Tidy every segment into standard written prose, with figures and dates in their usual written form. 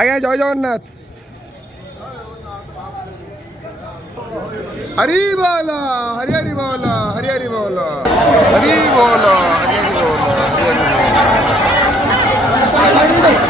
ଆଜ୍ଞା ଜୟ ଜଗନ୍ନାଥ। ହରି ବୋଲ ହରି ହରି ବୋଲ ହରି ହରି ବୋଲ ହରି ବୋଲ ହରି ହରି ବୋଲ ହରି ହରି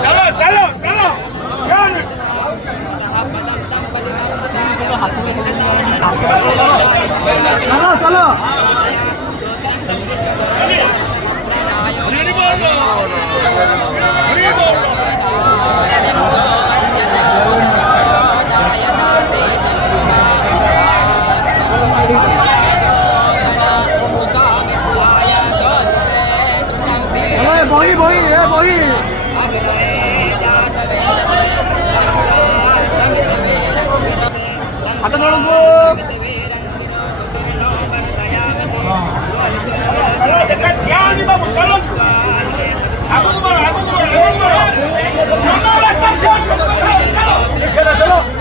चलो चलो चलो चलो बही बही बही हाथ नड़ू चलो